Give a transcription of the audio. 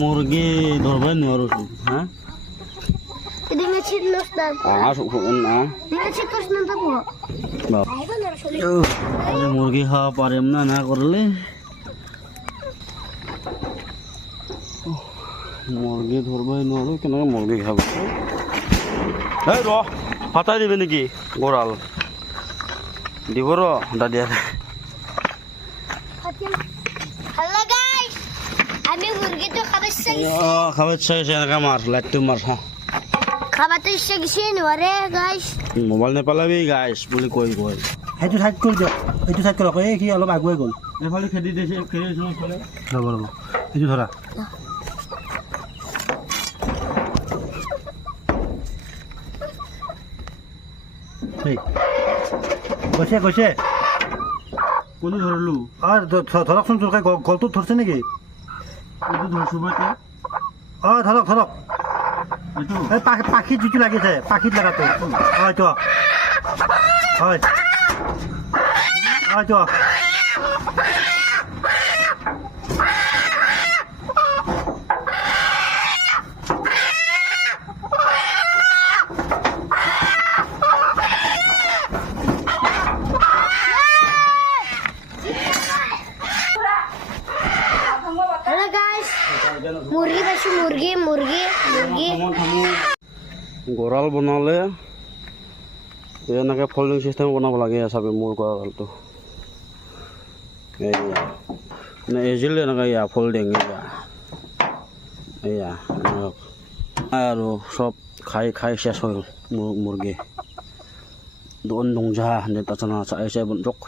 মুরগি ধরবে নিয়ে হ্যাঁ Dengan cinus dan. Dengan cinus nanti pula. মুরগি খাওয়া পারেম না না করলে মুরগি ধরবে নড়ো কেন মুরগি খাবে এই র ফাটাই দিবে নাকি গোড়াল দিব র দাদিয়া Halo guys, আমি মুরগি তো খাবার চাইছে এনেকা মার লাইটটো মার হ্যাঁ খাবার তো ইচ্ছা গেছে নরে গাইস মোবাইল নেপালাবি গাইছ বুলি কৈ সেইটো সাইড কৰি দিয়ক এইটো সাইড কৰক এই কি অলপ আগুৱাই গ'ল এফালে খেদি দিছে খেদিছো এফালে ৰ'ব ৰ'ব এইটো ধৰা গৈছে গৈছে কোনটো ধৰলো ধৰকচোন চৰকাৰে গলটোত ধৰছে নেকি এইটো ধৰছো মই ধৰক ধৰক এই পাখিত যিটো লাগিছে পাখিত লগাটো হয়তো হয় হয়তো Halo guys, মুরগি পাইছো মুরগি মুরগি মুরগি গঁৰাল বনালে এনেকৈ ফল্ডিং চিষ্টেম বনাব লাগে চাবি মোৰ গঁৰালটো এয়া মানে এজিল এনেকৈ এয়া ফল্ডিং এয়া আৰু চব খাই শেষ হৈ গ'ল মুৰ্গী দোন দংজা নেতা চানা চাই চাই বন্ধক